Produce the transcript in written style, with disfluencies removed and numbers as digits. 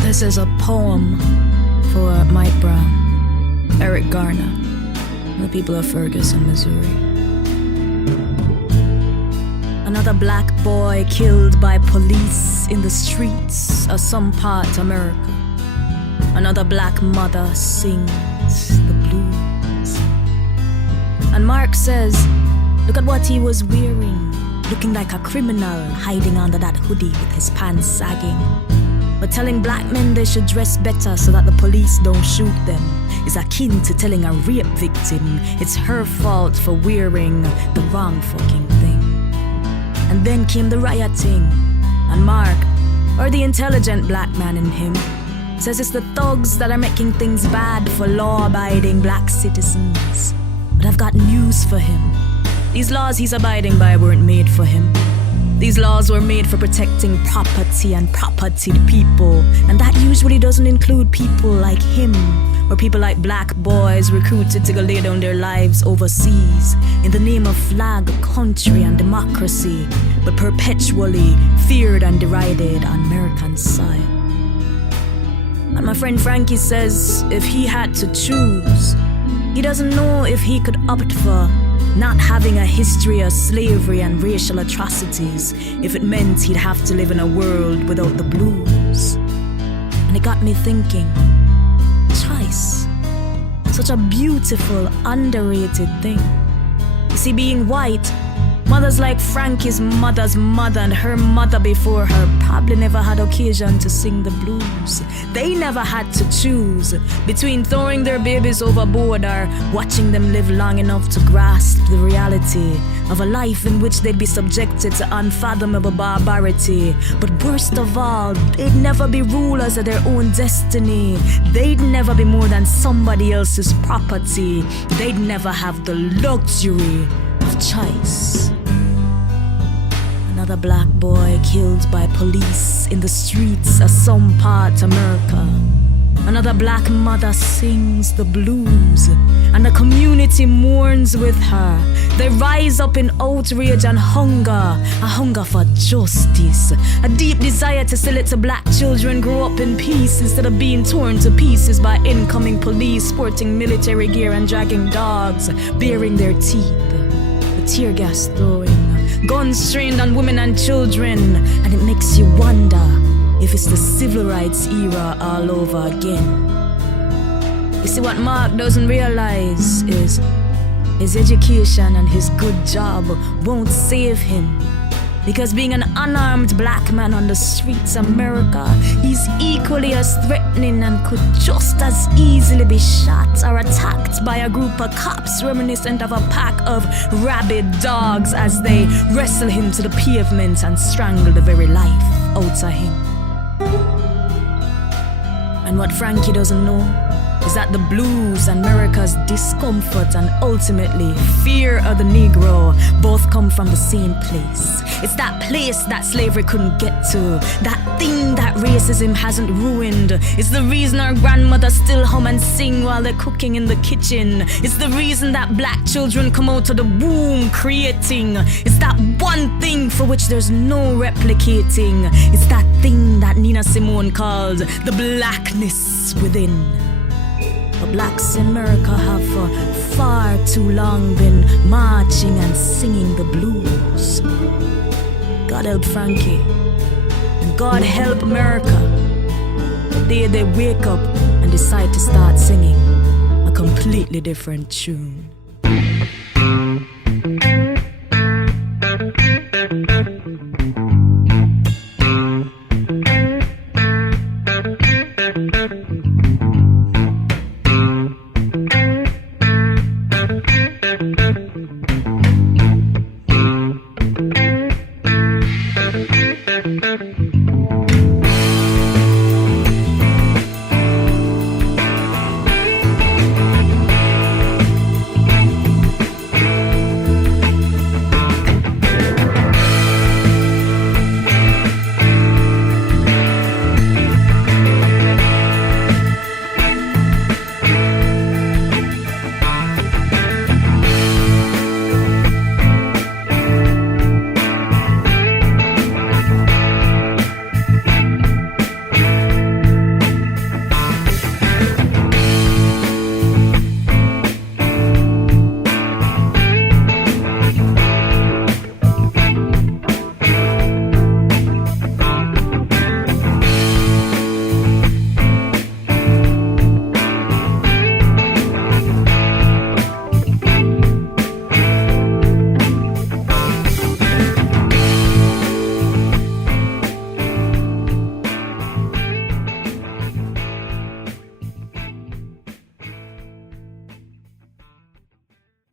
This is a poem for Mike Brown, Eric Garner, and the people of Ferguson, Missouri. Another black boy killed by police in the streets of some part America. Another black mother sings the blues. And Mark says, look at what he was wearing, looking like a criminal hiding under that hoodie with his pants sagging. But telling black men they should dress better so that the police don't shoot them is akin to telling a rape victim it's her fault for wearing the wrong fucking thing. And then came the rioting, and Mark, or the intelligent black man in him, says it's the thugs that are making things bad for law-abiding black citizens. But I've got news for him. These laws he's abiding by weren't made for him. These laws were made for protecting property and propertied people, and that usually doesn't include people like him, or people like black boys recruited to go lay down their lives overseas in the name of flag, country, and democracy, but perpetually feared and derided on American soil. And my friend Frankie says if he had to choose, he doesn't know if he could opt for not having a history of slavery and racial atrocities if it meant he'd have to live in a world without the blues. And it got me thinking, choice, such a beautiful, underrated thing. You see, being white, mothers like Frankie's mother's mother and her mother before her probably never had occasion to sing the blues. They never had to choose between throwing their babies overboard or watching them live long enough to grasp the reality of a life in which they'd be subjected to unfathomable barbarity. But worst of all, they'd never be rulers of their own destiny. They'd never be more than somebody else's property. They'd never have the luxury of choice. Another black boy killed by police in the streets of some part America. Another black mother sings the blues, and the community mourns with her. They rise up in outrage and hunger, a hunger for justice, a deep desire to see little black children grow up in peace instead of being torn to pieces by incoming police sporting military gear and dragging dogs, baring their teeth, the tear gas throwing, guns trained on women and children. And it makes you wonder if it's the civil rights era all over again. You see, what Mark doesn't realize is his education and his good job won't save him. Because being an unarmed black man on the streets of America, he's equally as threatening and could just as easily be shot or attacked by a group of cops reminiscent of a pack of rabid dogs as they wrestle him to the pavement and strangle the very life out of him. And what Frankie doesn't know is that the blues and America's discomfort and ultimately fear of the Negro both come from the same place. It's that place that slavery couldn't get to, that thing that racism hasn't ruined. It's the reason our grandmothers still hum and sing while they're cooking in the kitchen. It's the reason that black children come out of the womb creating. It's that one thing for which there's no replicating. It's that thing that Nina Simone called the blackness within. But blacks in America have for far too long been marching and singing the blues. God help Frankie, and God help America, the day they wake up and decide to start singing a completely different tune.